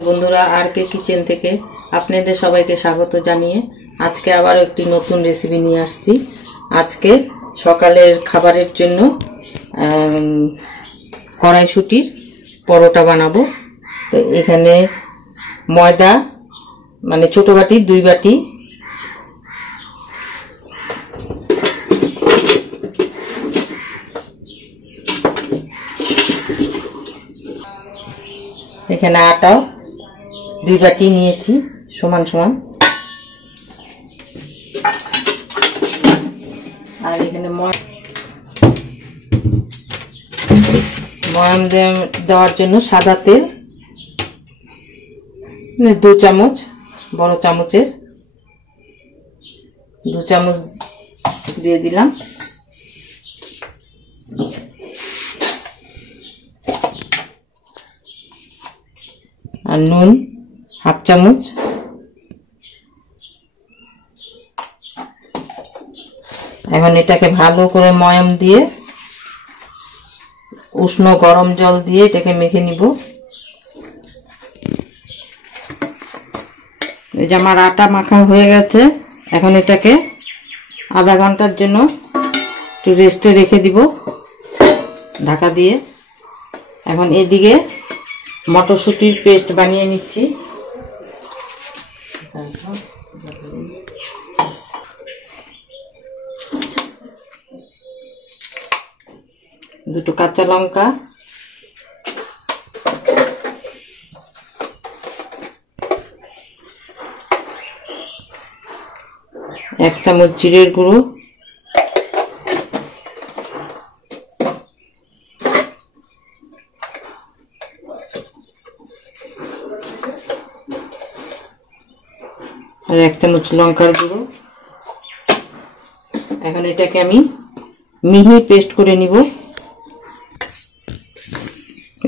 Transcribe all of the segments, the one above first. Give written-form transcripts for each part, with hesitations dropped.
বন্ধুরা আর কে কিচেন থেকে আপনাদের সবাইকে স্বাগত জানিয়ে আজকে আবার একটি নতুন রেসিপি নিয়ে আসছি। আজকে সকালের খাবারের জন্য কড়াইশুঁটির পরোটা বানাবো। তো এখানে ময়দা মানে ছোট বাটি 2 বাটি, এখানে আটাও 2 বাটি নিয়েছি সমান সমান, আর এখানে ময়াম দেওয়ার জন্য সাদা তেল 2 চামচ, বড় চামচের 2 চামচ দিয়ে দিলাম। আর নুন 1/2 চামচ, এখন এটাকে ভালো করে ময়াম দিয়ে উষ্ণ গরম জল দিয়ে এটাকে মেখে নিব। এই যে আমার আটা মাখা হয়ে গেছে, এখন এটাকে আধা ঘন্টার জন্য একটু রেস্টে রেখে দিব ঢাকা দিয়ে। এখন এদিকে মটরশুঁটির পেস্ট বানিয়ে নিচ্ছি। দুটো কাঁচা লঙ্কা, 1 চামচ জিরের গুঁড়ো, 1 চামচ লঙ্কার গুঁড়ো। এখন এটাকে আমি মিহি পেস্ট করে নিব।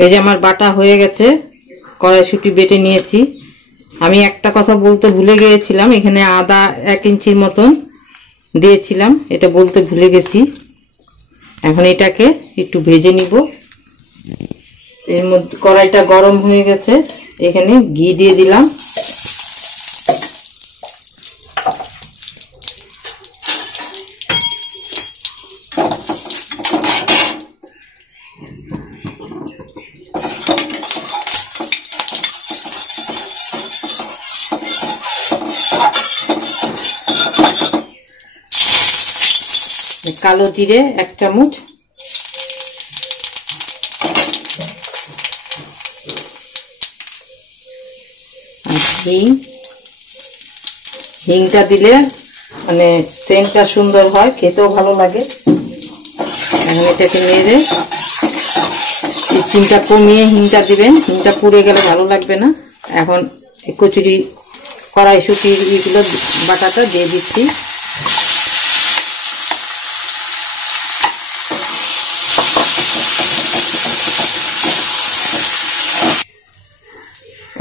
এই যে আমার বাটা হয়ে গেছে, কড়াইশুঁটি বেটে নিয়েছি। আমি একটা কথা বলতে ভুলে গিয়েছিলাম, এখানে আদা 1 ইঞ্চির মতন দিয়েছিলাম, এটা বলতে ভুলে গেছি। এখন এটাকে একটু ভেজে নিব। এর মধ্যে কড়াইটা গরম হয়ে গেছে, এখানে ঘি দিয়ে দিলাম। কালো জিরে 1 চামচ, হিংটা দিলে মানে সেন্টটা সুন্দর হয়, খেতেও ভালো লাগে। এখন এটাকে নেড়ে চিমটা কমিয়ে হিংটা দিবেন, হিংটা পুড়ে গেলে ভালো লাগবে না। এখন কচুরি কড়াইশুঁটির এগুলো বাটাটা দিয়ে দিচ্ছি।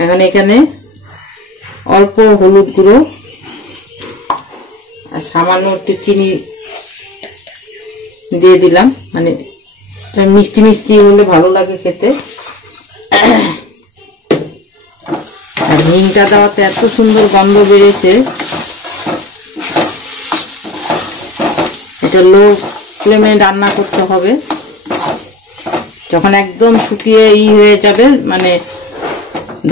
এখন এখানে অল্প হলুদ গুঁড়ো আর সামান্য একটু চিনি দিয়ে দিলাম, মানে মিষ্টি মিষ্টি হলে ভালো লাগে খেতে। আর হিংটা দেওয়াতে এত সুন্দর গন্ধ বেরিয়েছে। এটা লো ফ্লেমে রান্না করতে হবে, যখন একদম শুকিয়ে হয়ে যাবে মানে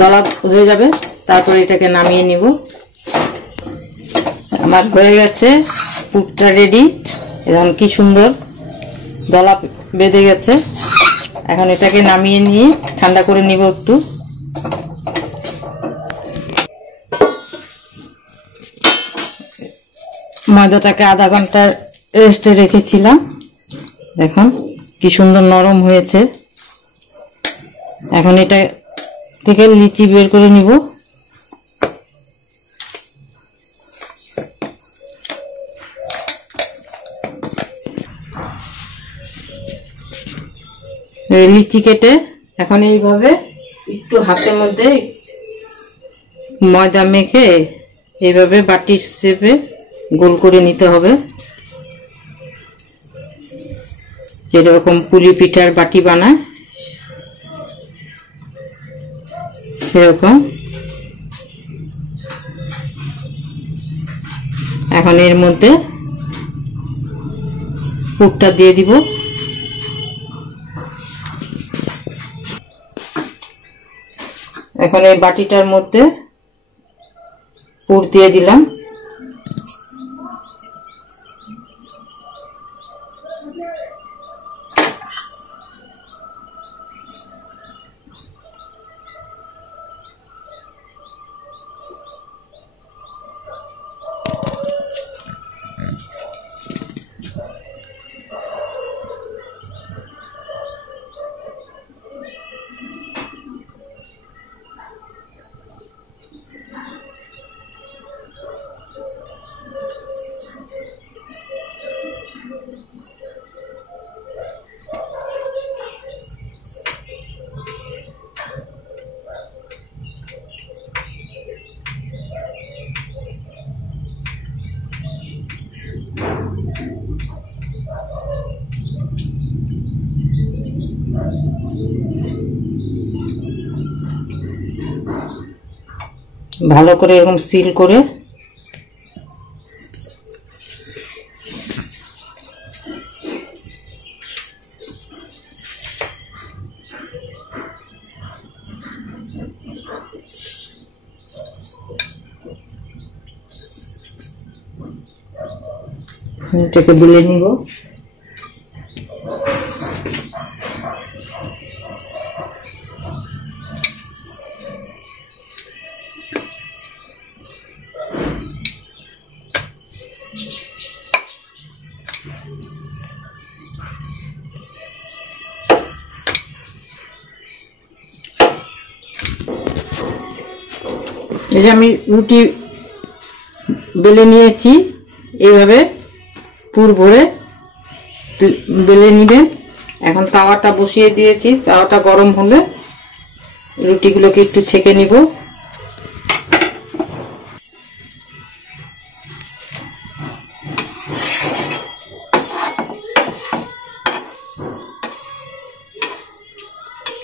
দলা হয়ে যাবে, তারপর এটাকে নামিয়ে নিব। আমার হয়ে গেছে পুরটা রেডি। এখন কি সুন্দর দলা বেঁধে গেছে। এখন এটাকে নামিয়ে নিয়ে ঠান্ডা করে নিব একটু। ময়দাটাকে আধা ঘন্টা রেস্টে রেখেছিলাম, দেখুন কি সুন্দর নরম হয়েছে। এখন এটা থেকে লিচি বের করে নিব। লিচি কেটে এখন এইভাবে একটু হাতের মধ্যে ময়দা মেখে এইভাবে বাটির শেপে গোল করে নিতে হবে, যেরকম পুলি পিঠার বাটি বানায় সেরকম। এখন এর মধ্যে পুরটা দিয়ে দিব। এখন এই বাটিটার মধ্যে পুর দিয়ে দিলাম। ভালো করে এরকম সিল করে এটাকে বেলে নিব। এই যে আমি রুটি বেলে নিয়েছি, এইভাবে পুর ভরে বেলে নিবেন। এখন তাওয়াটা বসিয়ে দিয়েছি, তাওয়াটা গরম হলে রুটিগুলোকে একটু ছেঁকে নিব।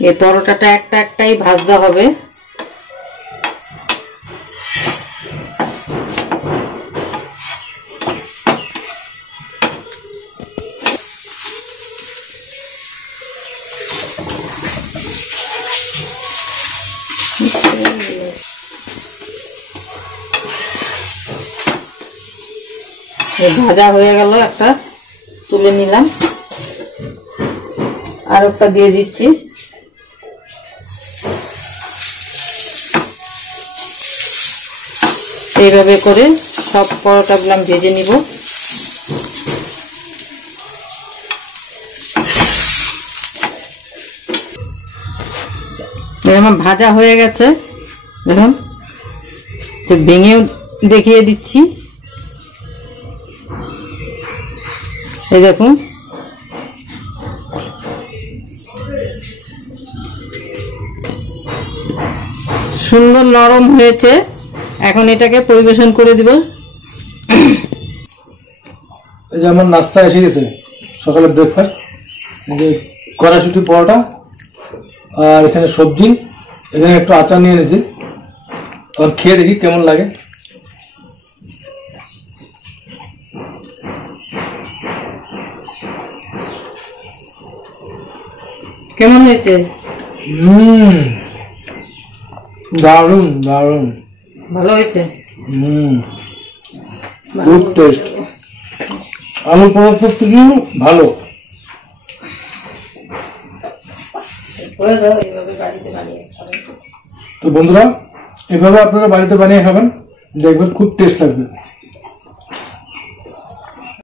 এই পরোটাটা একটা একটাই ভাজতে হবে। ভাজা হয়ে গেল, একটা তুলে নিলাম, আর একটা দিয়ে দিচ্ছি। এইভাবে করে সব পরোটাগুলো আমি ভেজে নিব। আমার ভাজা হয়ে গেছে, দেখুন, তো ভেঙেও দেখিয়ে দিচ্ছি। এই দেখুন, সুন্দর নরম হয়েছে। এখন এটাকে পরিবেশন করে দিব। এই যে আমার নাস্তা এসে গেছে, সকালে ব্রেকফাস্ট, যে কড়াইশুঁটি পরোটা, আর এখানে সবজি, এখানে একটু আচার নিয়ে এনেছি। আর খেয়ে দেখি কেমন লাগে। কেমন হয়েছে? দারুন দারুন, ভালো হয়েছে। খুব টেস্ট, আলু পরোটা থেকে ভালো। তো বন্ধুরা, এভাবে আপনারা বাড়িতে বানিয়ে খাবেন, দেখবেন খুব টেস্ট লাগবে।